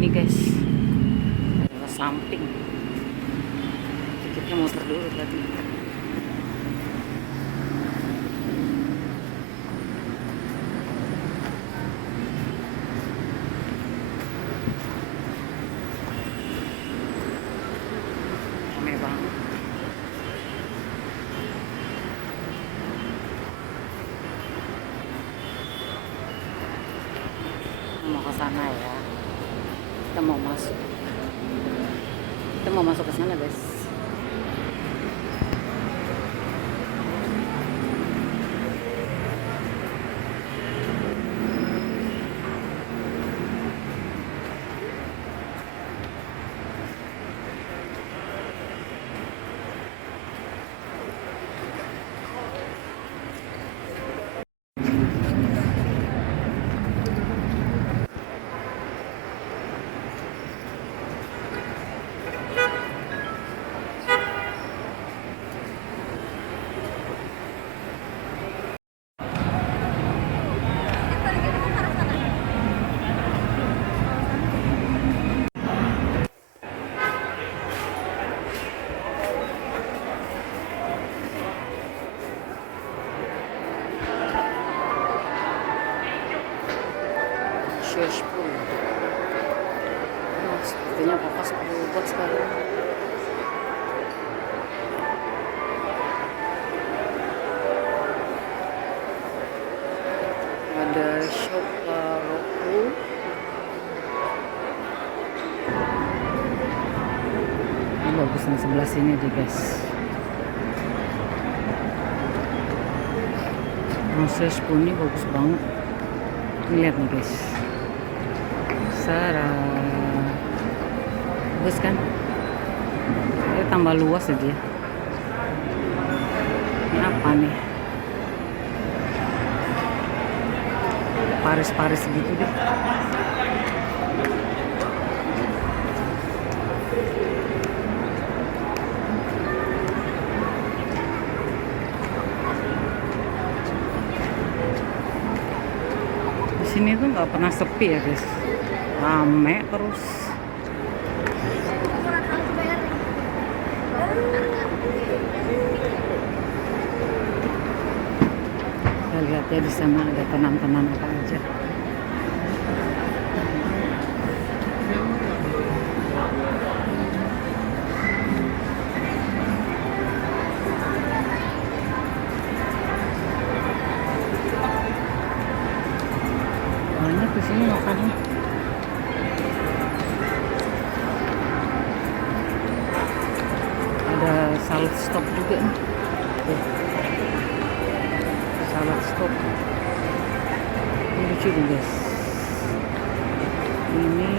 ini guys adalah samping. Tiketnya muter dulu tadi. Rame banget. Mau ke sana ya. Kita mau masuk. Kita mau masuk ke sana, guys. Sheshpur. Oh, sepertinya Kakak berubah sekarang. Ada shop Roku. Ini bagus nih sebelah sini deh guys. Sheshpur ini bagus banget. Ini lihat nih guys. Bagus kan? Ini tambah luas aja. Ini apa nih? Paris-Paris gitu deh. Di sini tuh nggak pernah sepi ya guys. Rame terus. Kita lihat ya di sana ada tenan-tenan apa aja. Banyak di sini makanan. Ada salad stop juga nih. Tuh. Salad stop. Ini lucu nih guys. Ini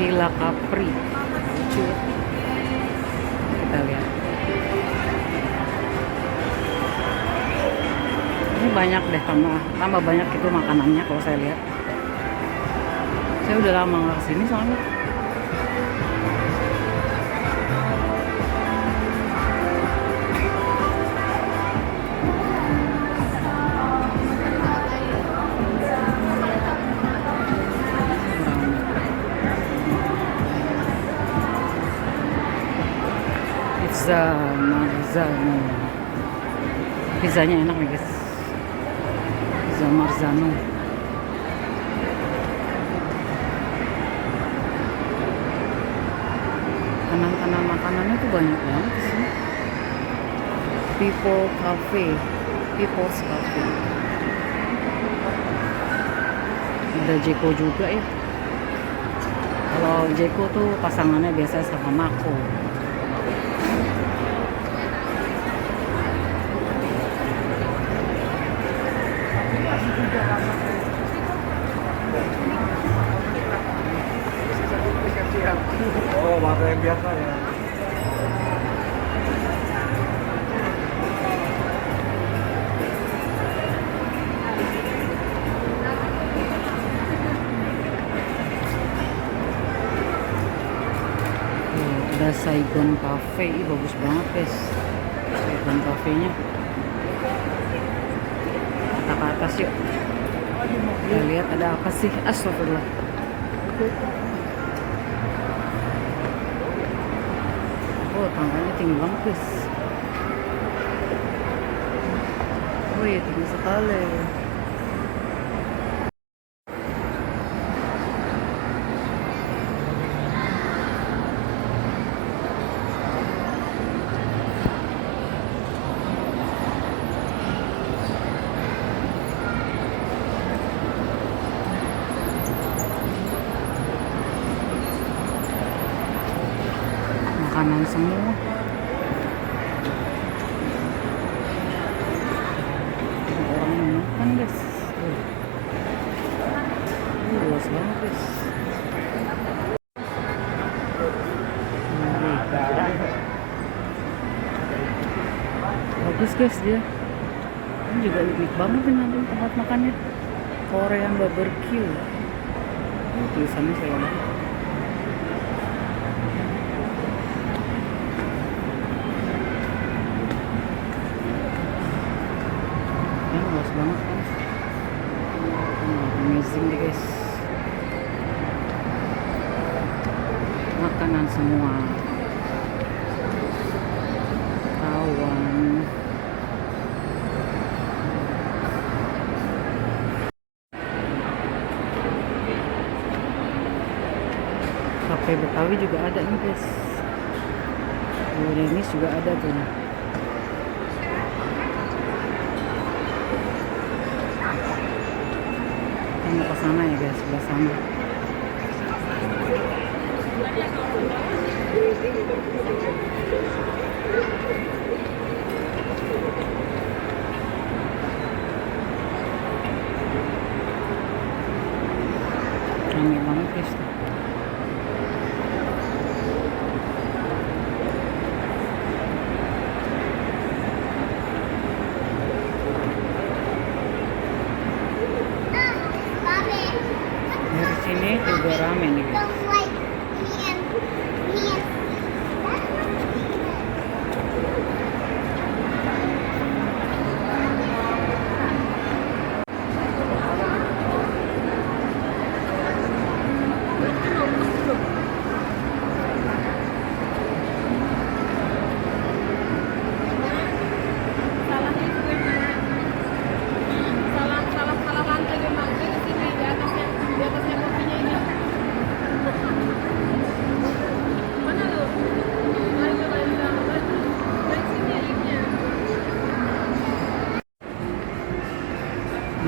Villa Capri. Lucu ya. Kita lihat. Ini banyak deh, tambah banyak itu makanannya kalau saya lihat. Saya udah lama nggak kesini soalnya. Pizza Marzano. Pizzanya enak nih guys. Pizza Marzano. Kanan-kanan makanannya tuh banyak banget di sini. People's Cafe. Ada Jeko juga ya. Kalau Jeko tuh pasangannya biasa sama Mako. Oh, warna yang biasa ya. Ada Saigon Cafe, ini bagus banget guys. Saigon Cafe-nya. Kita ke atas yuk. Kita lihat ada apa sih. Astagfirullah. Oh, tangganya tinggi banget guys. Wih, tinggi sekali. Makanan semua. Orang yang makan guys. Luas banget guys. Bagus guys dia. Ini juga unik banget nih nanti tempat makannya. Korean barbecue. Tulisannya saya lihat. Ini luas banget kan. Amazing deh guys. Makanan semua. Tawan. Tape Betawi juga ada nih guys. Ini juga ada tuh. Kita mau ke sana ya guys, sebelah sana. Rame banget guys. Dari sini juga rame nih guys.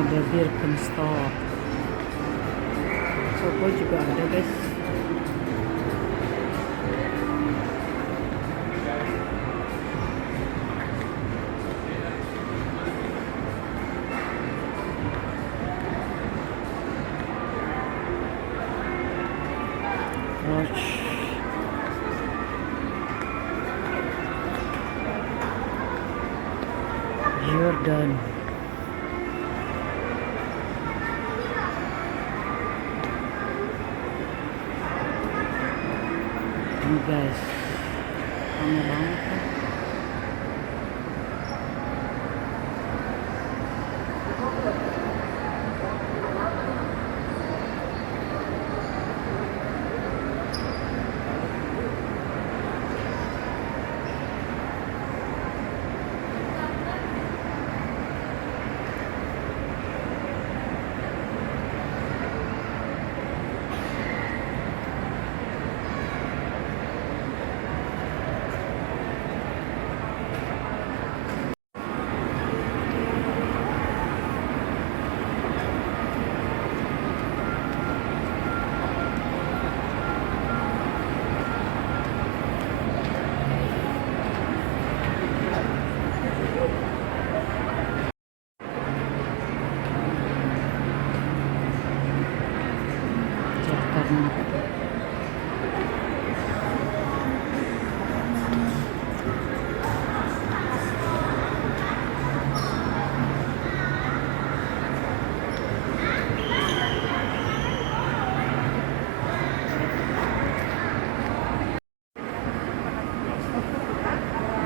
Ada Birkenstock. Sopo juga ada guys. Watch. Jordan. Ini guys, rame banget kan.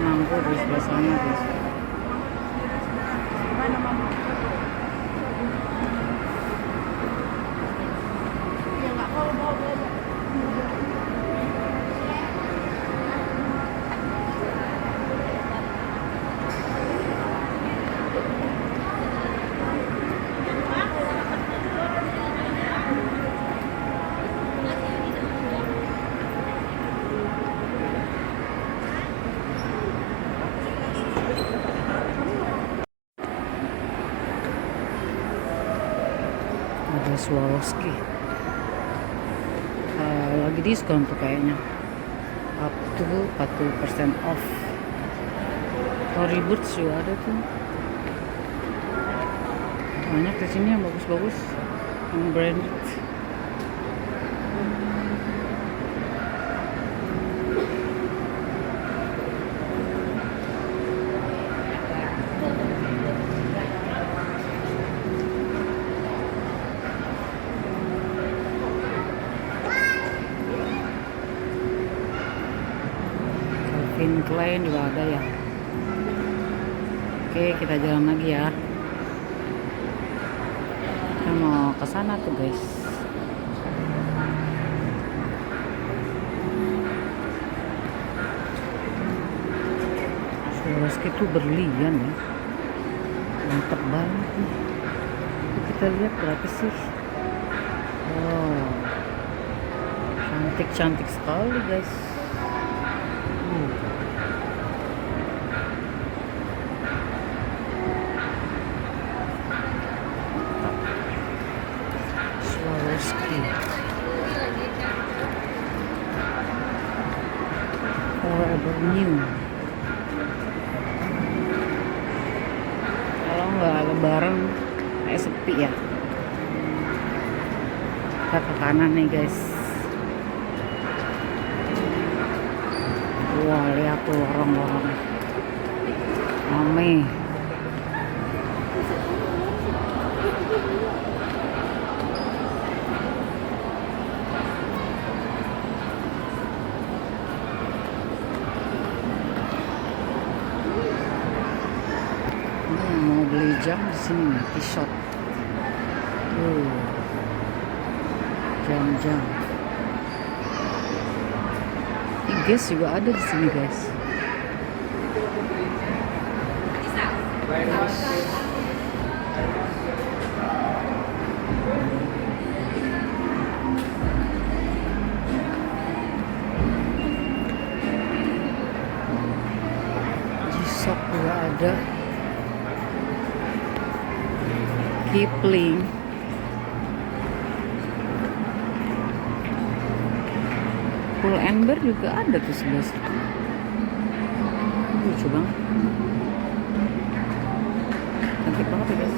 Mangko di sebelah sana guys. Ya nggak kalau mau Ada Swarovski. Lagi diskon tuh kayaknya. Up to 40% off. Tory Burch juga ada tuh. Banyak di sini yang bagus-bagus, yang branded. Calvin Klein juga ada ya. Oke, kita jalan lagi ya. Kita mau ke sana tuh guys. Swarovski tuh berlian ya, mantap banget nih. Kita lihat berapa sih? Oh, cantik sekali guys. Swarovski Forever New. Kalau nggak lebaran kayak sepi ya. Kita ke kanan nih guys. Wah, lihat tuh orang-orang rame. Mau beli jam di sini nih, t-shirt. Tuh, jam-jam. Guys juga ada di sini guys. G-Shock juga ada. Kipling. Pull and Bear juga ada tuh sebelah situ. Lucu banget. Cantik banget ya guys.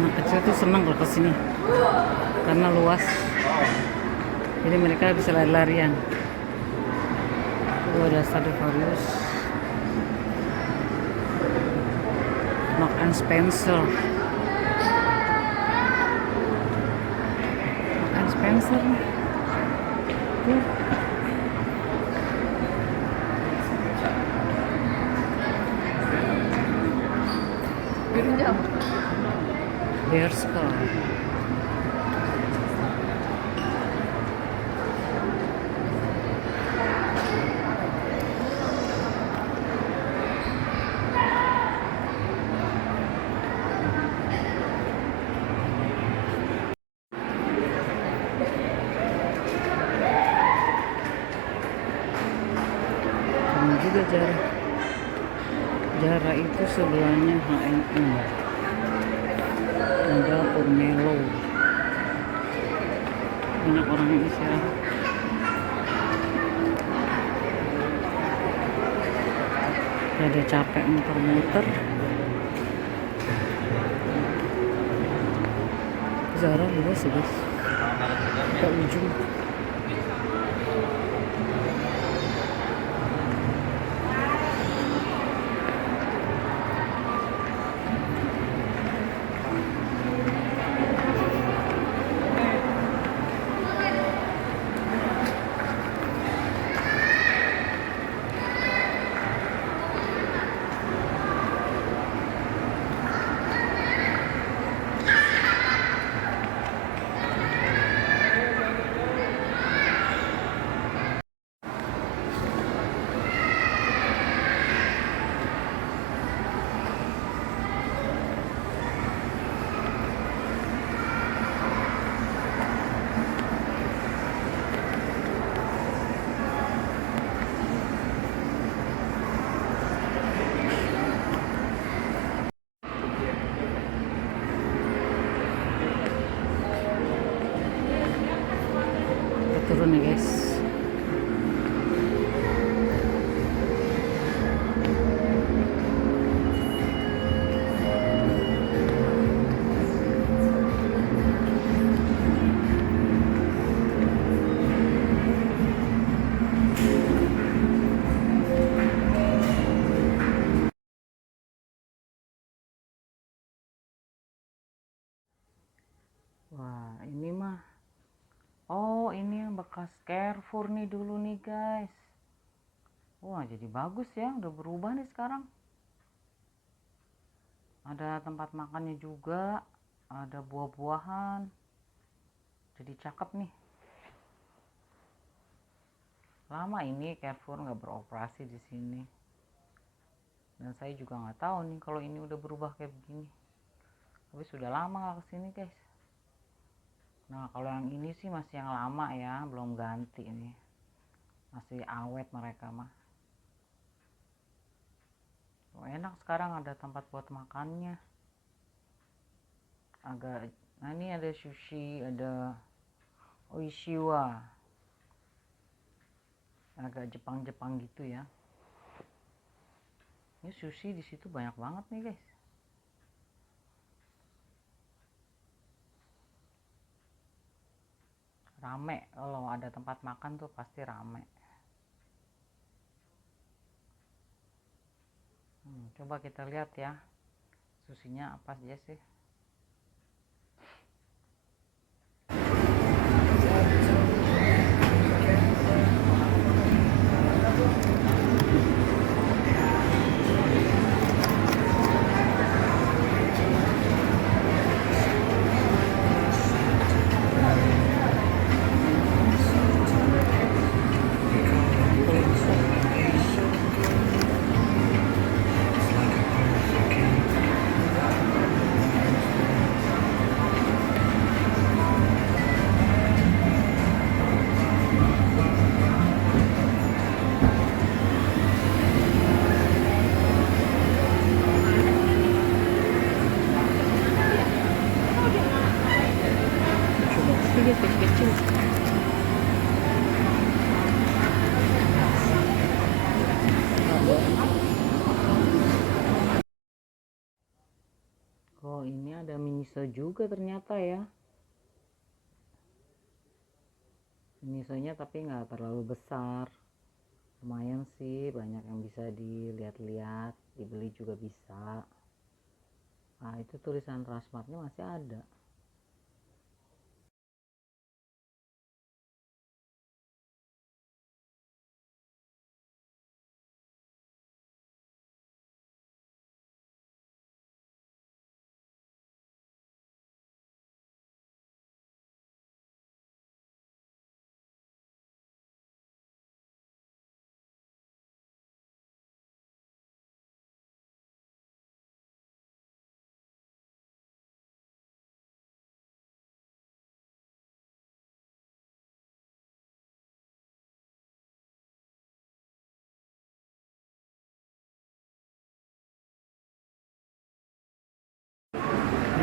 Anak kecil tuh senang kalau kesini karena luas, jadi mereka bisa lari-larian. Tuh ada Stradivarius, Marks and Spencer, Marks and Spencer tuh. Bershka. juga Jara. Jara itu sebelahnya H&M. Ada Pomelo. Banyak orang yang istirahat. Ada capek muter-muter. Zara luas sih guys, ke ujung. Kita turun ya guys. Wah, ini mah. Oh, ini yang bekas Carrefour nih dulu nih guys. Wah, jadi bagus ya, udah berubah nih sekarang. Ada tempat makannya juga, ada buah-buahan. Jadi cakep nih. Lama ini Carrefour nggak beroperasi di sini. Dan saya juga nggak tahu nih kalau ini udah berubah kayak begini. Tapi sudah lama nggak kesini guys. Nah, kalau yang ini sih masih yang lama ya, belum ganti nih. Masih awet mereka mah. Oh, enak sekarang ada tempat buat makannya. Nah ini ada sushi, ada oishiwa. Agak Jepang-Jepang gitu ya. Ini sushi di situ banyak banget nih guys. Rame, kalau ada tempat makan tuh pasti rame. Coba kita lihat ya, sushinya apa aja sih. Coba sih kecil-kecil. Oh, ini ada miso juga ternyata ya. Misonya tapi nggak terlalu besar. Lumayan sih, banyak yang bisa dilihat-lihat, dibeli juga bisa. Nah, itu tulisan Transmartnya masih ada.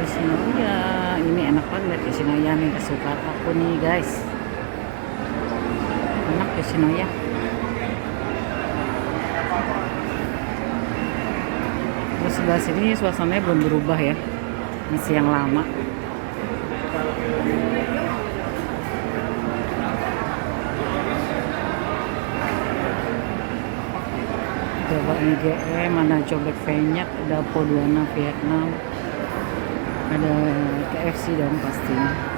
Yoshinoya. Ini enak banget Yoshinoya nih, kesukaan aku nih guys. Enak Yoshinoya. Terus sebelah sini suasananya belum berubah ya, masih yang lama. Coba MGM, ada cobek Venyak, ada Poduana Vietnam, ada KFC dong pastinya.